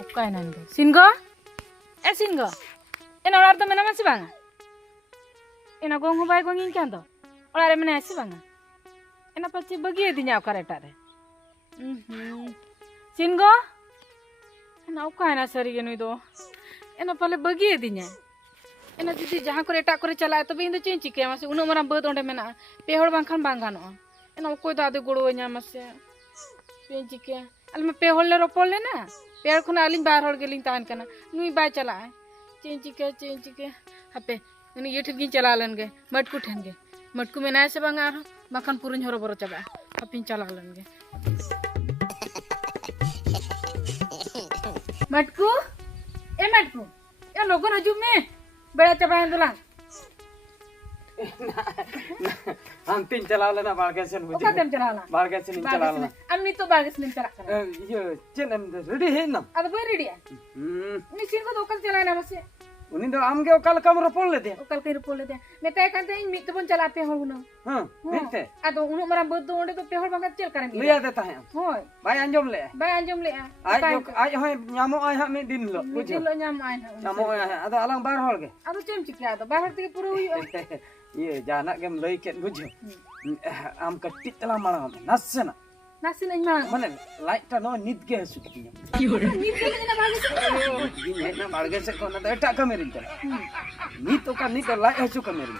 Okai nanti. Singo? Singo? Ena orang tu mana masih bang? Ena gong hubai gong ingkan tu. Orang mana masih bang? Ena pasti bagi dia nyau kereta deh. Singo? Ena okai na seri gini tu. Ena paling bagi dia. Ena jadi jahan kereta kore cala itu bindu cincin kaya masih unuk marah betul orang mana. Pehor bangkan bangkan oh. Ena okai dah ada gulunya masih. Cincin kaya. Alam pehor le ropol le na. Pehor kuna aling bahar geling tahan kana. Nui bay cala. Cincin kaya. Hape. Ini ये ठीक चला लेंगे मटकू ठेंगे मटकू में ना ऐसे बंगार मक्खन पूरी झोरो बरो चबा अपन चला लेंगे मटकू ये लोगों ने जुम में बड़ा चबा है दुला हम तीन चला लेना बारगेसन मुझे ओका चला ला बारगेसन चला लेना अम्मी तो बारगेसन चला ये चेन रेडी है ना अब वो रेडी है मशीन को तो ओकल चलाना मसे उन्हीं तो आम के ओकल कम रोपल लेते हैं ओकल के रोपल लेते हैं मैं तय करते हैं मिट बन चलाते हैं उन्हों हां मिटते अदो उन्हों मरा बद दो तो पेहर बंगा चल करेंगे लिया देता है होय भाई अंजम ले आज होय न्यामो आय हम दिन लो बुझो लो न्याम आय न्यामो आय अदो अलग बार होल के अदो चेम चिका अदो बाहर ते पूरा हुई ये जाना गेम लई के बुझो आम कट्टी चला मारा नसना नासिन अजमा मने लाइट नो निद के सुकिया निद के ना भागे से ये ना बारगे से कोना तो एटा कमेरिन चला नी तो का नी तो लाइट हसु कमेरिन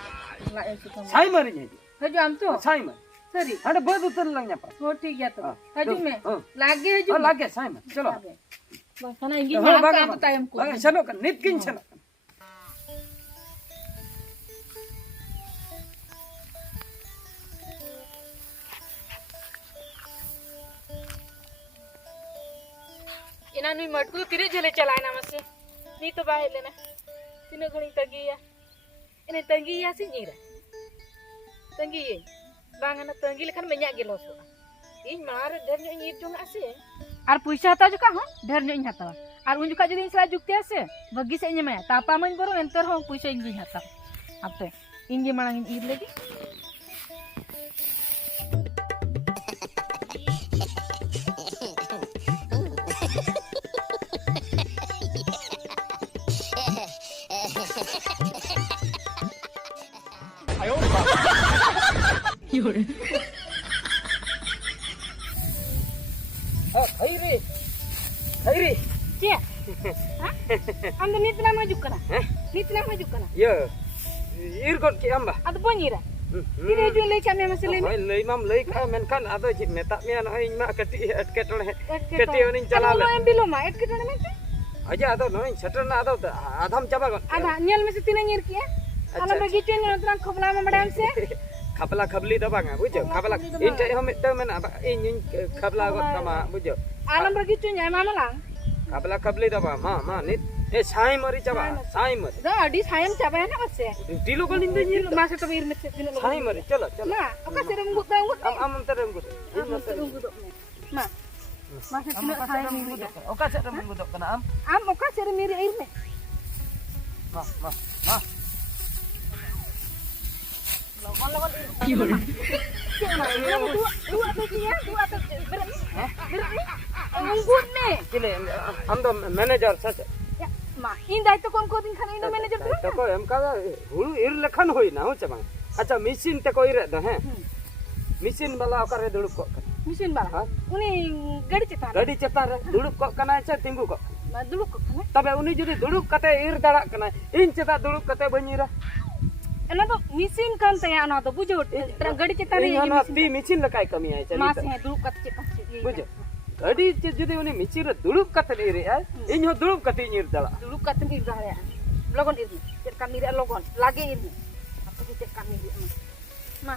लाइट हसु कमेरिन साई मरिन है हजू हम तो साई मर सरी अरे बहुत उतर लग न्या पर हो ठीक है तो हजू में लागे हजू लागे साई मर चलो बस ना इंगी मार का तो टाइम को चलो का निद किन चलो इना नुई मटकू तिरे झले चलाए ना मसे नी तो बाहर लेना तिने घणी तंगिया इने तंगिया से नीरा तंगिये बांगना तंगी लेखन मेन्या गेलो सो इन मार ढेर न्यो नीर जोंग आसे आर पैसा हता जुका हो ढेर न्यो हता आर उन जुका जदी सला जुक्ते आसे बग्गी से इने तापा मन बरो एंतर हो पैसा इंगी हता आपते इंगे मांग ईर लेगी खैरी क्या हां हम तो नितना मजुक करा ये ईर गोट की अम्बा अद बनीरा तिरे जो ले का में मसले में लई माम लई खा मेनखान अदो जी मेता में नई मा कटी अटकेटोणे कटी ओनिन चला ले नो बिलो मा अटकेटोणे में अजा अदो नई छटरना अदो आधम चबा गन आधा न्यल में से तीन नीर किया आला बगी चेन उतना खबला में मडाम से खबला खबली दो बांगा बुझो खबला इन टे हम त मेना इन खबला गत कमा बुझो आलम बगी चेन मा मलांग खबला खबली दो बा मा नित ए साई मरी चबा साई मरी दा अडी सायम चबा है ना बसे दिलो को लिंदे नीर मा से तो वीर में दिन साई मरी चलो ना ओका से रंगुत am terenggut मा मा से तीन Sayam oka se terenggut kana am ओका से मेरे ईर में ma Lawan dua atau ngunggut nih. Kile हम तो मैनेजर सच या मा इन दायित्व कोन को दिन खाना इन मैनेजर तो को हम का हुळु इर लखन होई ना हो चबा अच्छा मशीन ते कोई रे द है मशीन वाला ओकरे दुड़ुक को मशीन वाला उनी गाड़ी चेता रे दुड़ुक को कना छ तिंगु को दुड़ुक को कना तबे उनी जुदी दुड़ुक कते इर दाड़ा कना इन चेता दुड़ुक कते बनीरा एना तो मशीन कान ते ना तो बुझो गाड़ी चेता रे ना ती मशीन लकाय कमी है चली मास है दुड़ुक कते चेता बुझो गाड़ी जुदी उनी मशीन रे दुड़ुक कते रे इन हो दुड़ुक कते इर दाड़ा दुड़ुक कते इर दाड़ा लोगन इर चेत कमी रे लोगन लागे इर apa kita kami मा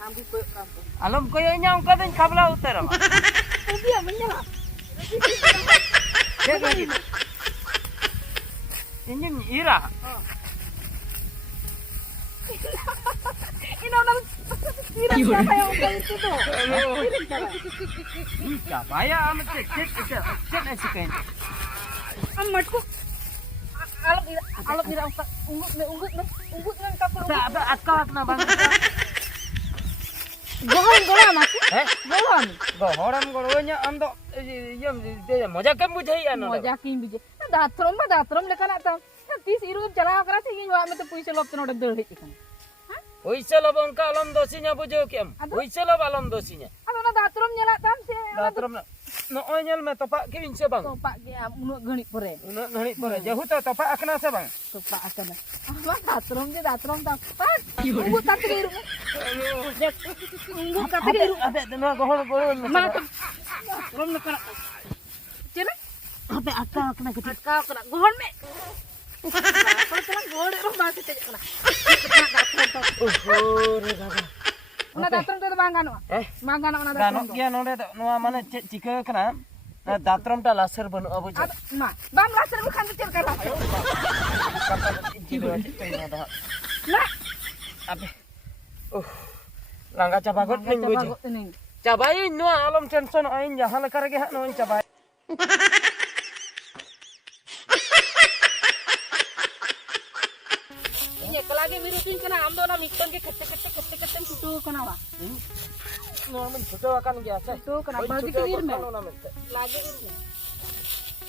हम भी कोई काम अलम कोई न्याम कदन खबला उतर dia menyala ini ira ini orang ira siapa yang ngomong itu tuh siapa ya amat cek kan amat kok alap ira ungut nang kapur ada atkal na bang Gohon gola masi. Heh? Gohon. Gohoram goronya am do iya mojak kem bujai ano. Mojak kin bije. Datrom lekana tam. Tis iru chala kara se yin wa me to puise lop to node dol hit kan. Uisa lo bangka alam dosinya bujo kem. Uisa lo alam dosinya. Ado na datrom nyala tam se. Datrom no onyal me topak ke inse bang. Topak ge unuk gani pore. Unak ngani pore. Jahu to topak akna sa bang. Topak akana. Ama datrom tam. Pak. Ungu kate iru. Ungu kate iru. Abe dena gohon. Ma datrom lekana. Cina? Abe akana gede. Akana gohon me. Kalau telang gohon ro ba te kena. Una datrom to bang gano. Bang gano una datrom. Gano kia node noa mane cika kena. Datrom ta laser banu abu je. Ma, bam laser bukan kecil kan. Nah, Abe. Langga cabagot ning bujo. Cabai noa alam tension ain jahan lekar ge no cabai. Kelagi mirutin kena amdo na mikon ke kete kutu kena wa. Noa men छोटो akan biasa. Itu kena bagi ke irme. Lagi irme.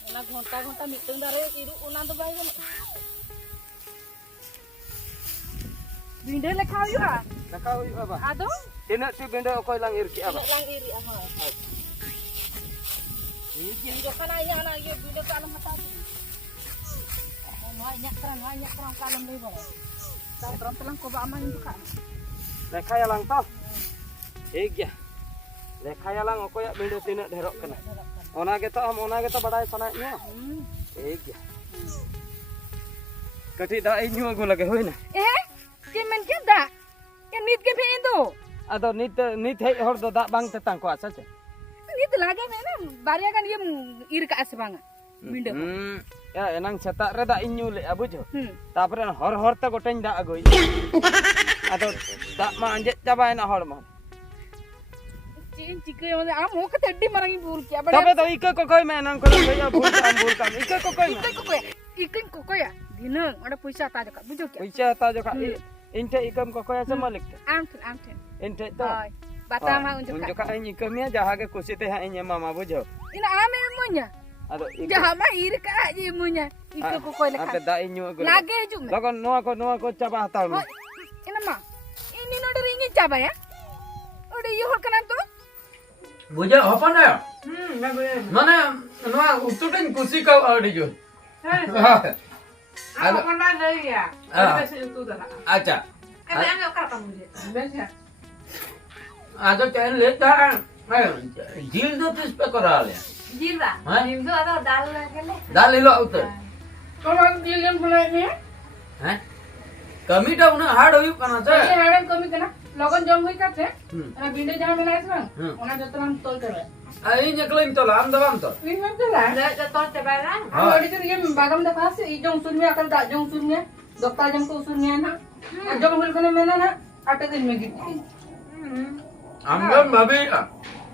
Una gonta mikon dare iru una to bai kan. Binde lekau yu ah. Lekau yu apa? Ado? Tina tu binde okoi lang iri apa? Lang iri ama. Binde kana ya na ye binde kalam mata. Banyak keran kalam ni boleh. Datrom telang ko ba amang juga. Lekaya lang to. Iya. Lekaya lang okoy binde tina derok kena. Ona geto badai sananya. Iya. Kati da inyu agu lage hoina. Kemen ke da. Ke nit ke phe indo. Ado nit hei hor do da bang tetang ko asa. Nit lage me na baria kan ye ir ka as bang. Binde. Ya enang cetak re da inyu le abujo. Tapore hor ta goteng da agoi. Ado da ma anjet cabai na hor ma. Cin cike mane am ho ka teddi marangi bul kya bada. Tabe to ike kokoi me enang ko ya bul kam ike kokoi. Ikan kokoi ya. Dina ada puisa ta jaka bujo kya. Puisa ta joka inte ikam kokoi asa malik. Amten. Inte to. Batama unjuk. Unjuk ka ini ikamnya jahage kusite ha inya mama bujo. Ina ame munya. Ado Jahama ir ka aje munya. Ike kokoi lekha. Ate da inyu agu. Lage hiju me. Lagon noa ko caba hatal me. Ina ma. Ini no dari ingin caba ya. Ode yo kana to. Buja apa na? Mana noa ututin kusi kau ada jo. Ako kana dari ya. Ada itu dah. Acha. Ada ang kata muje. Beja. Ada kan letar. Jil do tis pe kora le. Jila. Jil do ada dal lagele. Dal lo utur. Kalau jil yang mulai ni. Hah? Kami dah una hard hoyu kana cha. Ini haram kami kena. Logon jom hui kate. Ana binde jahan menai bang. Ona jotolam tol kare. Ai nyaklain to lam dabam to. Ini macam lah. Dah tol cebaran. Ada tu dia bagam dah pas. Ijong sunnya akan tak jong sunnya. Dokter jong tu sunnya na. Jong hul kena mana na. 8 दिन में गिरती. Amgam babi.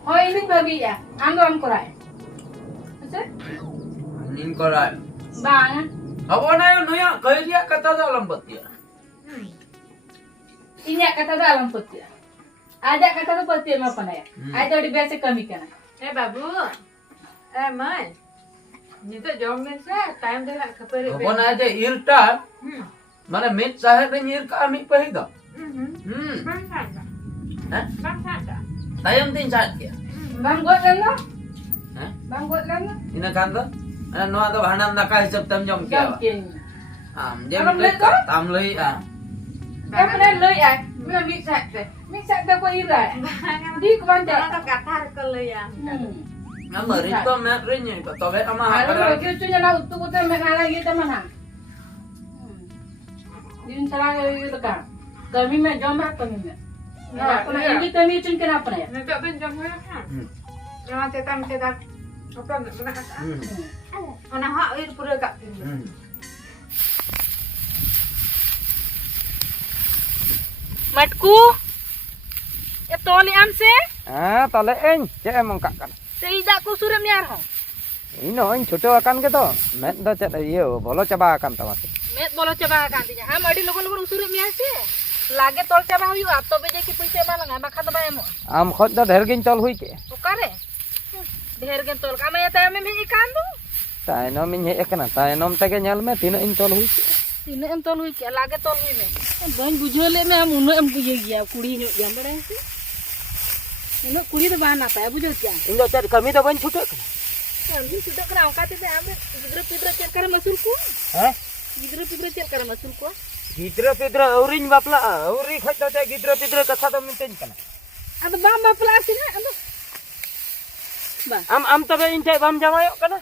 Oh ini babi ya. Am korai. Macam? Ning korai. Bang. Apa na yo noya kai dia kata dalam batia. Ini kata dalam putih. Ada kata tu putih apa na ya? Ada di biasa kami kena. Babu. Mai. Ni tu jom ni sa time dah kepere. Apa na je irta. Mana mit sahar ni irka mi pahida. Bang sana. Hah? Bang sana. Tayam tin saat kia. Bang got lana. Hah? Bang got lana. Ina kanto. Ana noa do hanam da kai sab tam jom kia. Jom Jem Anong le leto? tam lei Kau pernah lei ay? Mana mix set? Mix set dah kau irai. Di kawan dah. Ada katar kelai ya. Ngamarin to me rinya ko to be ama Kalau ha. kita tu nyala utu kita mengalah kita mana? Din salah itu kan. Kami me jom kami me. Nah, kalau ini kami cun kenapa ya? Nanti ben jom ya kan. Jangan cetak. Apa nak kata? Mana hak itu pura kat. Matku. Ya toli am se? Tale en, cek emang kakak. Tidak ku suruh miar ho. Ino en छोटो akan ke to. Met do cek iyo bolo coba akan to mas. Met bolo coba kan tinya. Am adi logon usuruh miar se. लागे तोल चाबा हुआ तबे जे की पैसा एमा लंगा बाखा तो बाय एमो आम खत दा ढेर गिन तोल हुई के ओकारे ढेर गेन तोल का मैं तायम में ही कान दो तायनम इन हे एकना तायनम तगे नेल में तीन इन तोल हुई के तीन एम तोल हुई के लागे तोल हुई में बन बुझो ले में हम उनो एम ये गया कुड़ी नो गया बड़े से इनो कुड़ी तो बाना पाए बुझो क्या इन दो चार कमी तो बन छुटे हम भी सुधा करा औका ते हम गिद्र पिद्र चल कर मसूल को हैं गिद्र पिद्र चल कर मसूल को गिद्र पिद्र औरिन बापला औरी खत दा गिद्र पिद्र कथा तो मितेन कना अब बाम बापला सिने अब बा आम तबे इन चाय बाम जावायो कना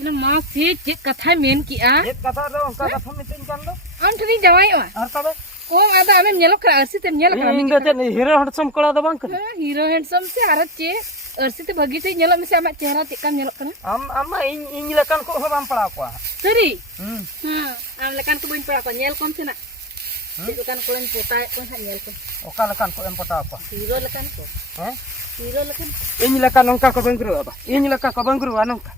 इनो मा से जे कथा मेन की आ एक कथा दो उनका कथा मितेन कन दो आम ठनी जवाई आ और तबे ओ आदा आमे नेलो करा अर्सी ते नेलो करा इन दो चे हीरो हंडसम कोड़ा दो बांग कना हीरो हैंडसम से आरचे अर्सी ते भगी ते नेलो में से आमा चेहरा तेका नेलो कना आम इन लेकान को हो बाम पड़ा को सरी हां आम लेकान को बइन पड़ा को नेल कम से ना लेकान कोन पोता कोन हा नेल को ओका लेकान को एम पटा को हीरो लेकान को हैं हीरो लेकान इन लेकान नोंका को बंगरु बा इन लेका को बंगरु नोंका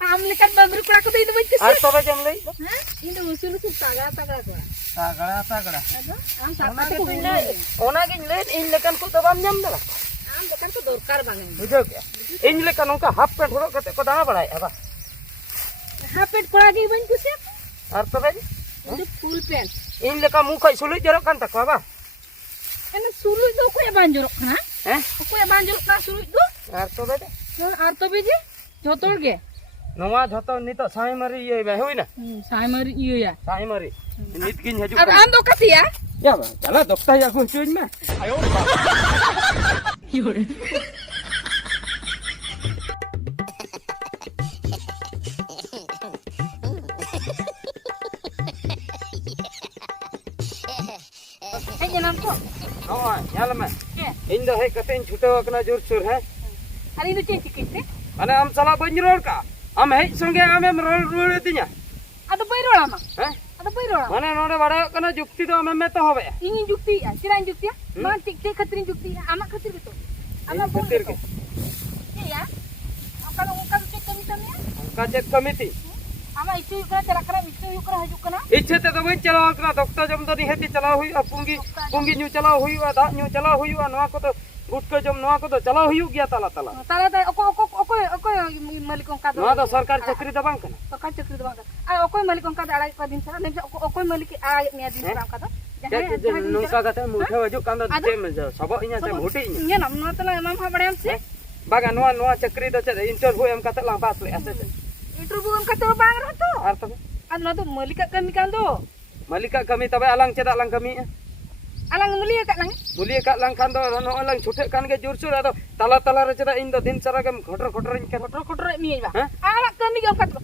आम लेकान बंगरु पड़ा को तो बइन और तबे जम लई हां इन दो उसुल से तागा तागा को तागड़ा अदो आम सापा को बिना ओना गिन ले इन लेकान को तो बाम जम दला आम लेकान को दरकार बांगे बुझो क्या इन लेकान नोंका हाफ पेंट होरो कते को दाना बड़ाय बा हाफ पेट पड़ा के बइन कुसे और तबे इन फुल पेंट इन लेका मुंह खै सुलुई जरो कान तक बा एने सुलुई दो को बांजरो ना हैं को बांजरो का सुलुई दो और तबे आर तबे जे जोतोड़ गे नवा झतो नितो साई मरी ये बे होइना साइमर इयो या साई मरी नित गिन हजु अब आम दो कसिया या बा चला दोस्ता या को चुइन में आयो योरे ए नाम को नवा याल में इन दो हे कते छुटो कना जोर सुर है अरे नु चेक किते अने हम चला बन रोड का हम हे संगे हम रोड रोड तिया अद बैरोला मा हैं अद बैरोला माने नोडे बड़ा कना जुक्ति तो हम में तो होबे इन जुक्ति चिरान जुक्ति मा टिक टिक खतरी जुक्ति आमा खतिर के तो आमा खतिर के ए या ओका चेक कमी तमे का चेक कमिटी आमा इचु का चला करा इचु यु करा हजु कना इच्छे ते तो बई चलाव कना दोस्ता जम तो निहति चलाव हुई पुंगी पुंगी न्यू चलाव हुई दा न्यू चलाव हुई नवा को तो गुटके जम नवा को तो चलाव हुई गया ताला ताला ताला ओको मालिक का नवा तो सरकार चाकरी तो बांग कना सरकार चाकरी दबा आ ओको मालिक का आड़ा का दिन सरा ने ओको मालिक आ ने दिन सरा का जे नुका कते मुठे वजु कांदा जे में सबो इnya जे मुठी ये नम न तला एमम हा बड़े से बागा नवा चाकरी तो चे इंटरव्यू एम कते ला पास ले असे इंटरव्यू हम कते बांग रहतो और तबे आ न तो मालिक कमी कान दो मालिका कमी तबे अलंग चेदा अलंग कमी अलंग मुलिया का लंग मुलिया का लंग खान दो नो अलंग छुटे कान के जोर सुर आदो ताला ताला रे चेदा इन दो दिन सरा के खटर खटर इन के खटर मी बा आला कमी के कत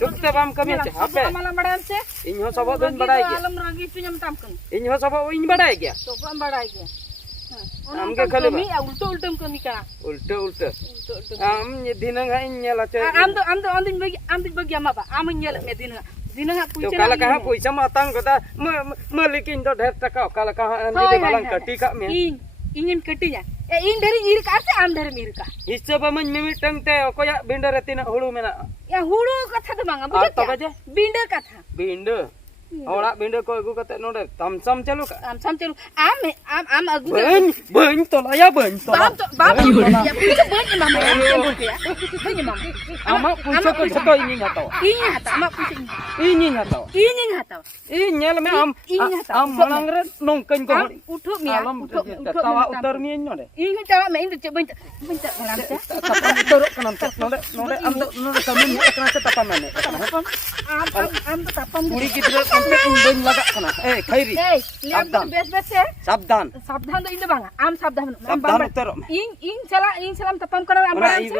चुपते बाम कमी छे आपे माला बड़े से इन हो सबो दिन बड़ाई गया आलम रंगी पिनम ताम कन इन हो सबो इन बड़ाई गया तो हम बड़ाई गया हमके खाली कमी उल्टो उल्टो कमी का उल्टे उल्टे हम ये दिन इन नेला चे आम तो आम दिन बगी अम्मा बा आम नेल में दिन हा तो काला कहा पैसा मातांग कता मालिक इन तो ढेर टका काला कहा दे बाlang कटी का में इन कटी जा ए इन धरी इर का से आम धरी मिर का इससे बमन मिमिटंग ते ओकोया बिंडर रेतिना हुड़ू मेना या हुड़ू कथा तो मांगा बुझे बिंडर कथा बिंड ओड़ा बिंड को अगु कते नोडे तमसम चलू का तमसम चलू आम अगु बन तोला बन तोला बाप या पूछे बन मामा या बोल के या बन मामा आमा पूछे को छतो इनी हताव आमा पूछे इनी हताव इ नेल में आम मलंग रे नोंकन को उठो मिया उठो तावा उतर मी नोडे इन तावा में इन बन बन से उतर कनम नोडे आम नोडे कमी कना से तपा माने आम तो तापम कुड़ी गिद्र अंते इन बन लगा कना ए खैरी सावधान बेस से सावधान तो इन बांगा आम सावधान सावधान उतर इन सलाम तपम करा आम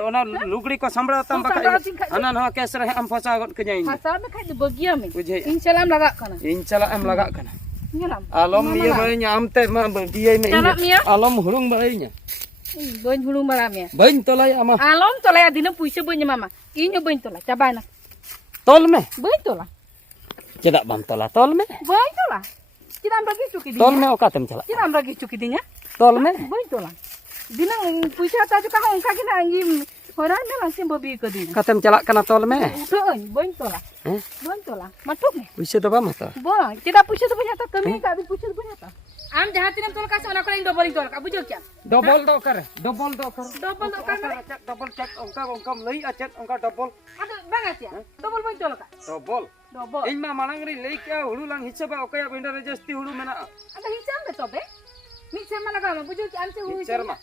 ओना लुगड़ी को संभरा तम बका अना न केस रहे हम फसा गट के जाइन फसा में खाइ बगिया में बुझे इन सलाम लगा कना इन चला एम लगा कना नम आलम ये बई आम ते मा दिए में आलम हुरुंग बई nya बन हुरुंग बड़ा में बइन तोलाई आमा आलम तोला दिन पुइसे बन मामा इन बन तोला चाबाना तोल में बन तोला चेदा बाम तोला तोल में बन तोला चिदाम बगी चुकी दी तोल में ओका तम चला चिदाम बगी चुकी दी तोल में बन तोला दिन पुइसे आता जो कहा उनका कि ना Horan me langsung babi ke dia. Katem celak kena tol me. Udah, boin tola. Boin tola. Matuk me. Puisi tu apa mata? Bola, tidak punya tu punya tak kami tak ada punya tu punya tak. Am jahat ini tol kasih orang yang double tol. Kamu jauh क्या? Double do kar. Double do kar. Double tol kan? Double check ongka lei acet ongka double. Ada banget ya. Double boin tol kan? Double. Double. Ing ma manang ri lei kya hulu lang hisab okaya benda rejasti hulu mena. Ada hitam betul be? Mixer mana kamu? Punya am se hulu. Mixer mah.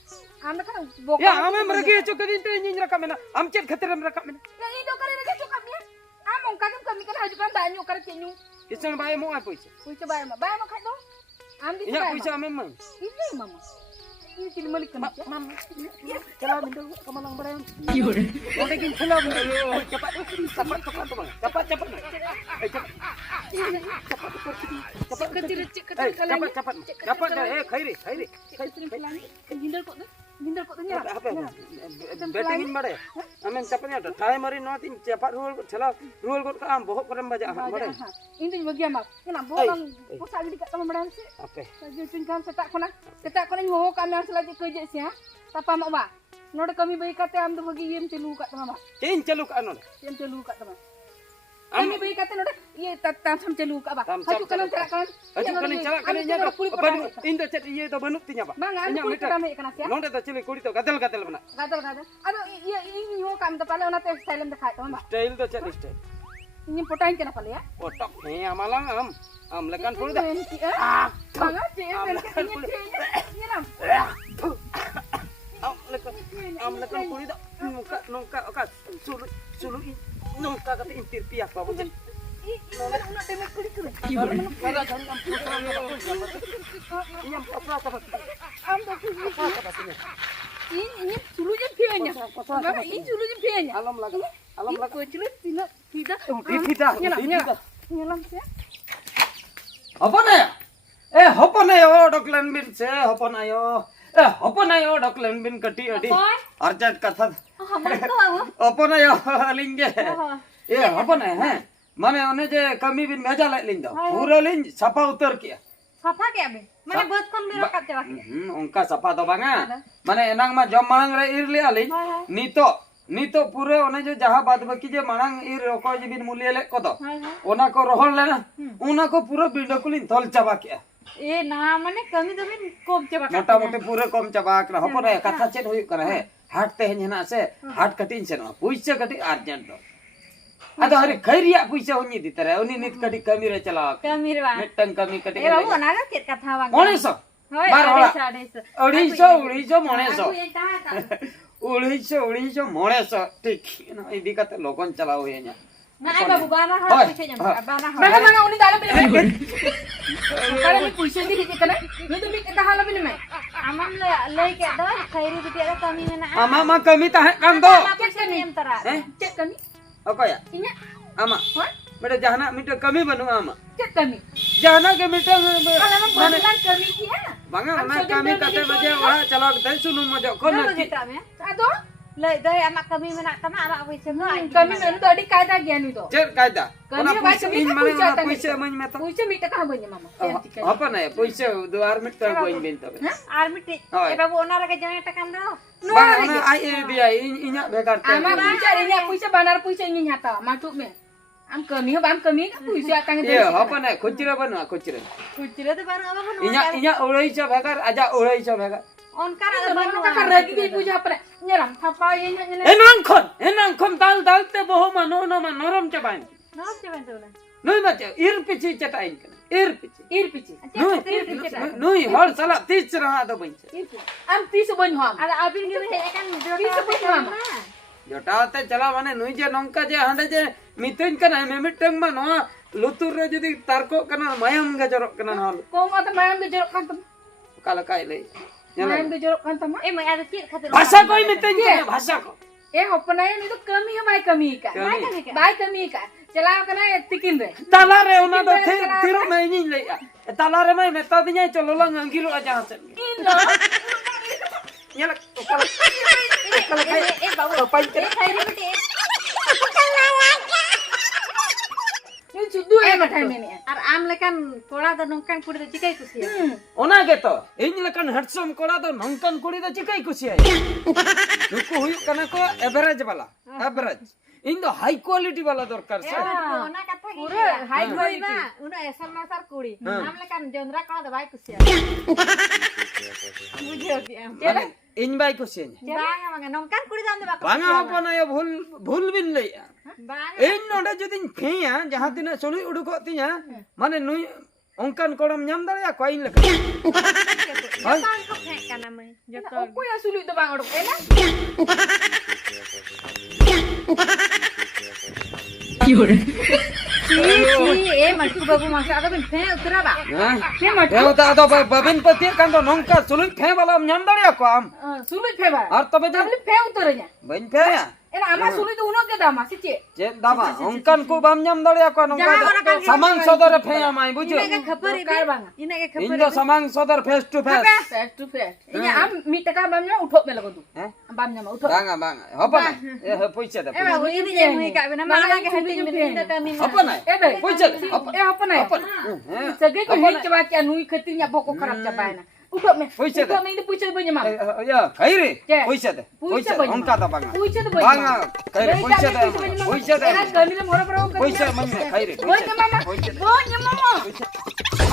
Am kan bokar. Ya ame mereka cukup itu ini rakam mena. Am cet khatir rakam mena. Ya ini dokar ini cukup ya. Am ongka kami kan hajukan banyak kar kenyu. Kisan bae mo ay puisi. Puisi bayar mah. Bayar mah kado. Am di Inya puisi ame mang. Ini mama. Ini kini malik kan? Mam. Kalau minta kamalang barang. Onde kin kalau minta cepat cepat tu bang. Cepat. Cepat Kecil cepat khairi. Hindar kok tu Apa? Betting in mare. Amen cepatnya ada. Try mari not in cepat rule kot ka am bohok korem baja mare. Ini bagi amak. Kena bolang pusat di kat taman medan si. Apa? Saja pingkan setak kona nyoho kami selagi kerja sih ha. Tapa mak ba. Node kami bayi kata am tu bagi yem celu kat taman mak. Cin celu ka anon. Yem celu kat taman. Kami bayi kata node ye tam celu kat ba. Haju kanan celak kanan. Haju kanan celak kanan nya to. Apa inda cet iye to banut tinya ba. Bang am puri kami kena sih. Nonde to cili kuri to gadal bana. Gadal. Aduh iya ini nyoho kami tepale ona te style em dekai taman ba. Style to cet style. Ini potain kena pale ya. Otak he amalang am lekan pulu dah. Banget sih ini ram. Am lekan pulu dah. Nongka oka sulu nongka kata intir piak ba bujin. Nak tembak kulit tu. Kalau jangan am putra nyam apa apa. Am dah ini sulunya pianya. Bang ini sulunya pianya. Alam lagi. Kecil tidak. Nyelam sih. Apa na? Apa na yo doklen bin se apa na yo. Apa na yo doklen bin kati adi. Arjat katha. Apa na yo linge. Apa na है माने ओने जे कमी बिन भेजा ले लिंदा पूरा लिंज सफा उतर किया Sapa ke abe? Mana buat kon merah kat jawa. उनका सफा तो बांगा माने एनांग मा जम मांग रे इर ले आली नीतो पूरे ओने जो जहां बात बाकी जे मांग इर रोको जे बिन मूल्य ले को तो ओना को रोहन लेना ओना को पूरा बिल्डो कुलिन थल चाबा किया ए ना माने कमी कोम चाबा मोटा मोटे पूरे कम चाबा कर हपन कथा चेत होय करे है हाट ते हेना से हाट कटिन से न पुइसे कटि अर्जेंट दो अदो हरे खैरिया पुइसे होनी दी तरह उनी नित कटि कमी रे चला कमी रे बा मिटन कमी कटि ए बाबू ना के कथा बा 1900 बार होला 1900 1900 ठीक ना इदी कते लोगन चलाओ ये nya ना ए बाबू बाना हा पुइसे nya बाना उनी दाला पे kalau ni puisi di kita na ni tu kita hala bin mai amam le ke do khairi bi ada kami na ama kami tah kan do cek kami antara cek kami apa ya inya ama beda jahana mita kami banu ama cek kami jahana ke mita kalau membuatkan kami dia banga ona kami kate baje ora chalak dai sunun mojo kon kita me ado le dai amak kami menak tama amak puisi no kami menu tadi kaida gian itu cer kaida ona puisi in mane puisi man meta puisi mita ka banya mama apa na puisi do armit ta goin benta be armit e babu ona ra ke jana takan do bang ona ai dia inya bekar ama bicara ini puisi banar puisi ini nyata matuk me am kami ka puisi atang de apa na khujira banu khujira tu baru apa pun inya ulai cha bekar aja ulai cha bekar on kara baru ka ragi di puisi apa nyeram thapa ye enang khon dal te boho mano no norom cha bain no ceban tu na noi ma cha ir pichi chatain kana ir pichi noi hol sala tis raha do bain am tis bon hom ada abin ge he kan tis bon hom jotaate chala mane noi je nongka je hande je miten kana me miteng ma no lutur re jodi tarko kana mayam ga jorok kana hol ko mata mayam ge jorok kan tam kala kai le mayam ge jorok kan tam e mai ada cik khatir भाषा कोई मितन je भाषा को ए hopnaya ni to kami hai mai kami ka चलाओ कना तिकिन रे ताला रे ओना दो थिरो में नी ले ताला रे में मेता दिया चलो ला अंगिरो आ जहां से इनो याला ए बाबू ए खाइरे बेटे ये sudu em matai meni. Ar am lekan kola da nongkan kuri da cikai kusia. Ona geto. Ing lekan handsome kora do nongkan kuri do cikai kusi ay. Nuku huyuk kana ko average bala. Average. Ing do high quality bala dorkar se. Ona katha gi. Pura high quality. Na, una esal masar kuri. Am lekan jondra kola da bai kusia. Bujho ki am. Mane ing bai kusi. Banga manga nongkan kuri da ande ba. Banga hopon ayo bhul bin lei. Banga. ᱤᱧ ᱱᱚᱰᱮ ᱡᱩᱫᱤᱧ ᱯᱷᱮᱭᱟ ᱡᱟᱦᱟᱸ ᱛᱤᱱᱟᱹᱜ ᱥᱩᱞᱩᱭ ᱩᱰᱩᱠᱚᱜ ᱛᱤᱧᱟ ᱢᱟᱱᱮ ᱱᱩᱭ ᱚᱱᱠᱟᱱ ᱠᱚᱲᱟᱢ ᱧᱟᱢ ᱫᱟᱲᱮᱭᱟ ᱠᱚᱣᱟ ᱤᱧ ᱞᱮᱠᱟ ᱦᱳᱭ Bang ko phek kana mai. Joto. Aku yang sulit tu bang odok ena. Eh matku babu masuk ada bin phek utara ba. Ke mat. ᱮ ᱛᱟ ᱫᱚ ᱵᱟᱵᱤᱱ ᱯᱟᱹᱛᱤᱭᱟᱹᱜ ᱠᱟᱱ ᱫᱚ ᱱᱚᱝᱠᱟ ᱥᱩᱞᱩᱭ ᱯᱷᱮ ᱵᱟᱞᱟᱢ ᱧᱟᱢ ᱫᱟᱲᱮᱭᱟ ᱠᱚᱣᱟ ᱟᱢ Sulit pe ba. ᱟᱨ ᱛᱚᱵᱮ ᱡᱮ Tapi pe utarnya. ᱵᱟᱹᱧ ᱯᱷᱮᱭᱟ Ena ama sulit tu uno ke dama sih cik. ᱪᱮᱫ ᱫᱟᱢᱟ ᱚᱱᱠᱟᱱ ᱠᱚ ᱵᱟᱢ ᱧᱟᱢ ᱫᱟᱲᱮᱭᱟ ᱠᱚᱣᱟ ᱱᱚᱝᱠᱟ ᱫᱚ ᱥᱟᱢᱟᱝ ᱥᱚᱫᱚᱨᱮ ᱯᱷᱮᱭᱟ ᱢᱟᱭ ᱵᱩᱡᱷᱟᱹᱣ Ina ke khabari Dokar bin. bang. Ina ke ᱤᱧ khabari. ᱫᱚ ᱥᱟᱢᱟᱝ ᱥᱚᱫᱚᱨ face to face Face to face. Ini am mi taka bamnya uthok me lagu tu. ᱦᱮᱸ Bamnya ma uthok. ᱵᱟᱝᱟ ᱵᱟᱝᱟ ᱦᱚᱯᱚᱱᱟᱭ ᱮ ᱯᱚᱭᱥᱟ ᱫᱟ Eh babu ini yang hui kak bina mana ke hating bin ina tamin. ᱦᱚᱯᱚᱱᱟᱭ Eh deh. ᱯᱚᱭᱥᱟ Apa nih? ᱦᱮᱸ Segi ko hin coba kia nui ketinya boko karap cabai na. Uthok me. Puisa dah. Uthok me ini puisa banyak mam. 야 카이리 예. পয়সা দে Puisa পয়সা banyak. অঙ্কা দা বাংা Puisa tu banyak. বাংা খাইরে পয়সা দে পয়সা দে Era kami lam hora hora. পয়সা মানে খাইরে Banyak mama. Banyak mama.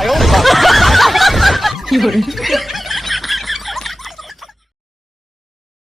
আয়ো